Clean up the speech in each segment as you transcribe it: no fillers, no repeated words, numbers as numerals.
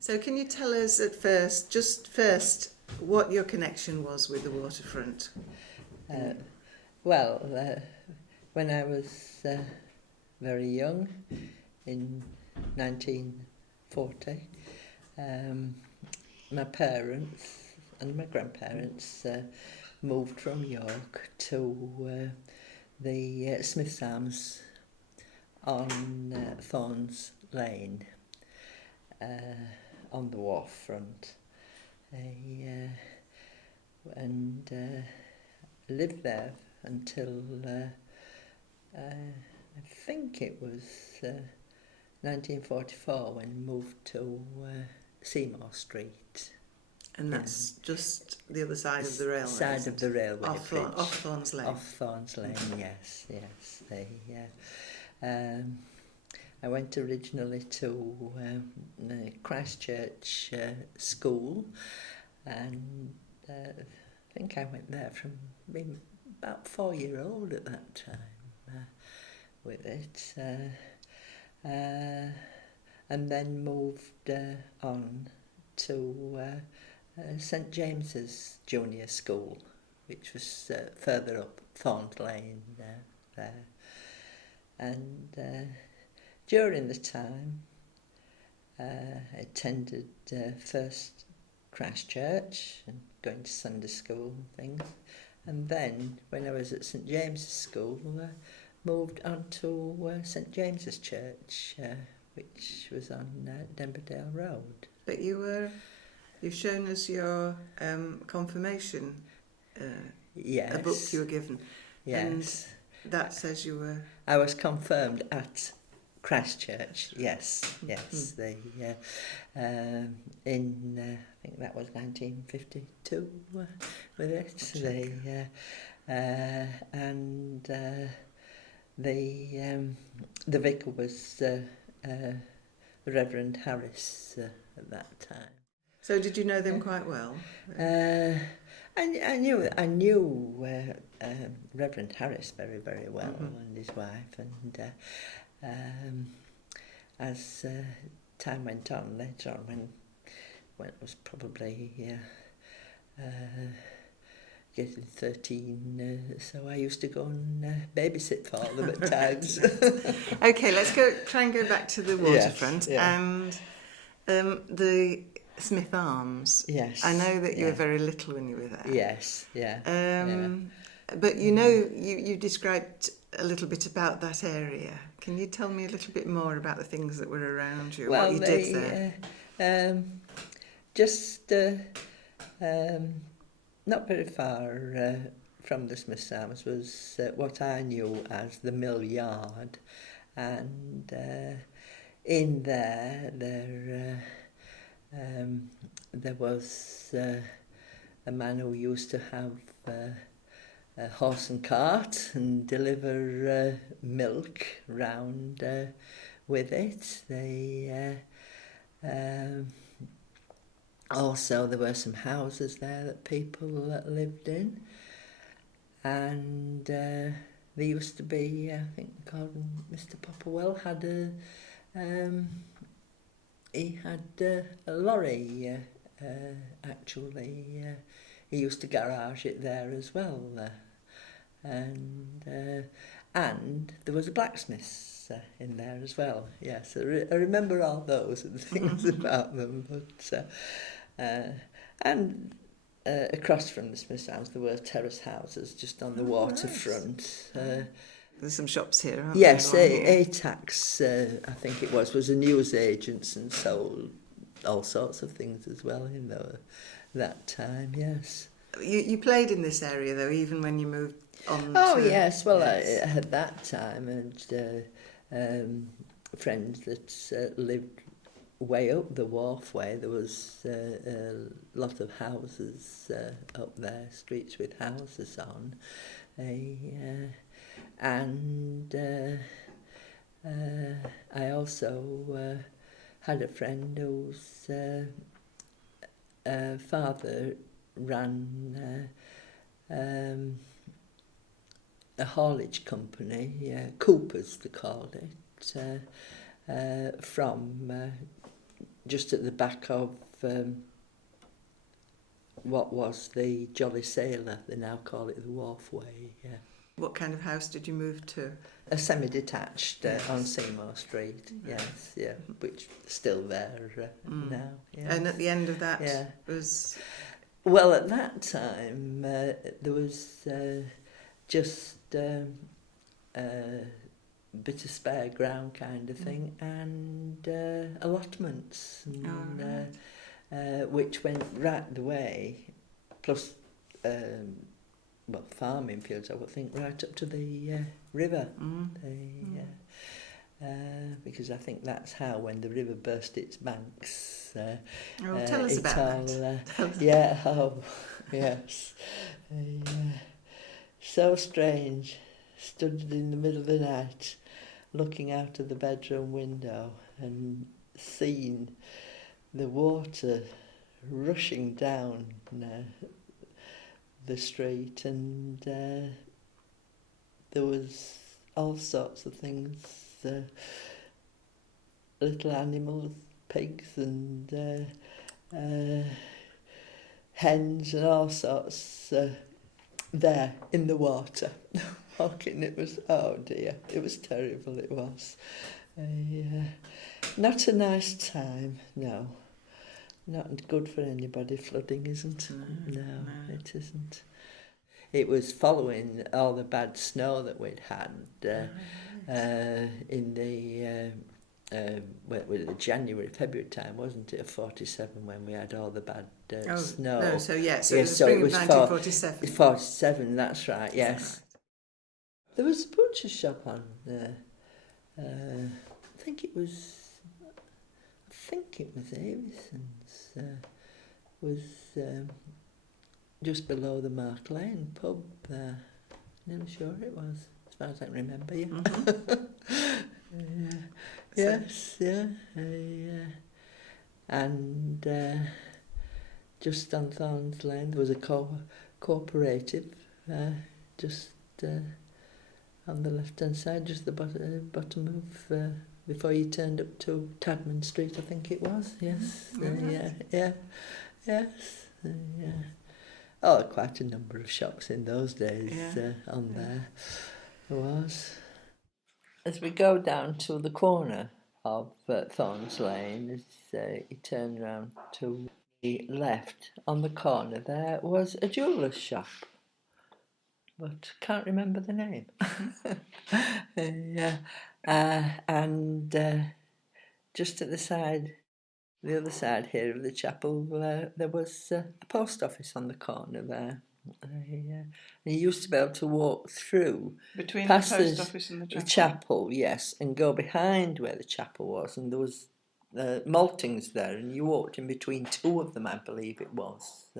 So can you tell us at first, just first, what your connection was with the waterfront? Well, when I was very young, in 1940, my parents and my grandparents moved from York to the Smith's Arms on Thornes Lane, on the Waterfront. And lived there until I think it was 1944 when we moved to Seymour Street. And that's just the other side of the railway. Side of the railway bridge. Off Thornes Lane. Off Thornes Lane, yes. I went originally to Christchurch School, and I think I went there from being about 4-year-old at that time with it, and then moved on to St James's Junior School, which was further up Thornes Lane there. And during the time, I attended first Christchurch and going to Sunday school and things. And then, when I was at St James's School, moved on to St James's Church, which was on Denberdale Road. But you've shown us your confirmation, Yes. a book you were given. Yes. And that says you were... I was confirmed at Christchurch, yes. In I think that was 1952 with it. And the vicar was the Reverend Harris at that time. So did you know them quite well? I knew Reverend Harris very, very well, and his wife, and as time went on, later on, when it was probably getting 13, so I used to go and babysit for them at times. Okay, let's try and go back to the waterfront. Yes, yeah. And the Smith Arms. Yes. I know that you were very little when you were there. Yes, yeah. But you described a little bit about that area. Can you tell me a little bit more about the things that were around you, what you did there? Just not very far from the Smith's Arms was what I knew as the mill yard, and in there was a man who used to have a horse and cart and deliver milk round with it. Also, there were some houses there that people lived in, and there used to be, I think, called Mr. Popperwell had a lorry. Actually, he used to garage it there as well, and there was a blacksmith in there as well. Yes, I remember all those and things about them. But and across from the Smith's Arms, there were terrace houses just on the waterfront. Nice. There's some shops here, aren't yes, there? Yes, ATAX, I think it was a news agent and sold all sorts of things as well in that time, yes. You played in this area, though, even when you moved on yes, well, yes. I had that time, and friends that lived way up the wharf way. There was a lot of houses up there, streets with houses on. And I also had a friend whose father ran a haulage company, Coopers they called it, from just at the back of what was the Jolly Sailor. They now call it the Wharfway. Yeah. What kind of house did you move to? A semi-detached Yes. on Seymour Street. Yes, yeah, which is still there now. Yes. And at the end of that was... Well, at that time there was just a bit of spare ground kind of thing, and allotments, and, which went right the way, plus farming fields, I would think, right up to the river. Because I think that's how, when the river burst its banks, tell us about that. Yes. So strange. Stood in the middle of the night, looking out of the bedroom window and seen the water rushing down the street, and there was all sorts of things, little animals, pigs and hens and all sorts there in the water. Walking, it was, oh dear, it was terrible, it was. Not a nice time, no. Not good for anybody, flooding, isn't? No, it isn't. It was following all the bad snow that we'd had in the January, February time, wasn't it, of 47, when we had all the bad snow. No, so it was the spring of 1947. 47, that's right, yes. Right? There was a butcher shop on there. I think it was Avison's. Was just below the Mark Lane pub there. I'm sure it was, as far as I can remember. Yeah. Mm-hmm. Yes, yeah. And just on Thornes Lane there was a cooperative, just on the left-hand side, just the bottom of, before you turned up to Tadman Street, I think it was. Yes, yes. Oh, quite a number of shops in those days on there. There was. As we go down to the corner of Thornes Lane, as you turn round to the left, on the corner there was a jeweller's shop, but can't remember the name. And just at the other side here of the chapel, there was the post office on the corner there. And you used to be able to walk through between past the post office and the chapel. The chapel, yes, and go behind where the chapel was, and there was maltings there, and you walked in between two of them, I believe it was,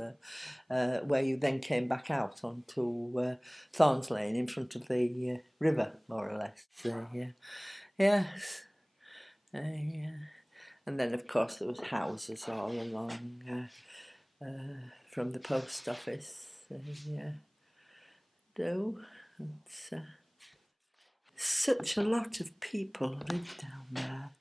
where you then came back out onto Thornes Lane in front of the river, more or less. Yes. And then, of course, there was houses all along from the post office. It's such a lot of people lived down there.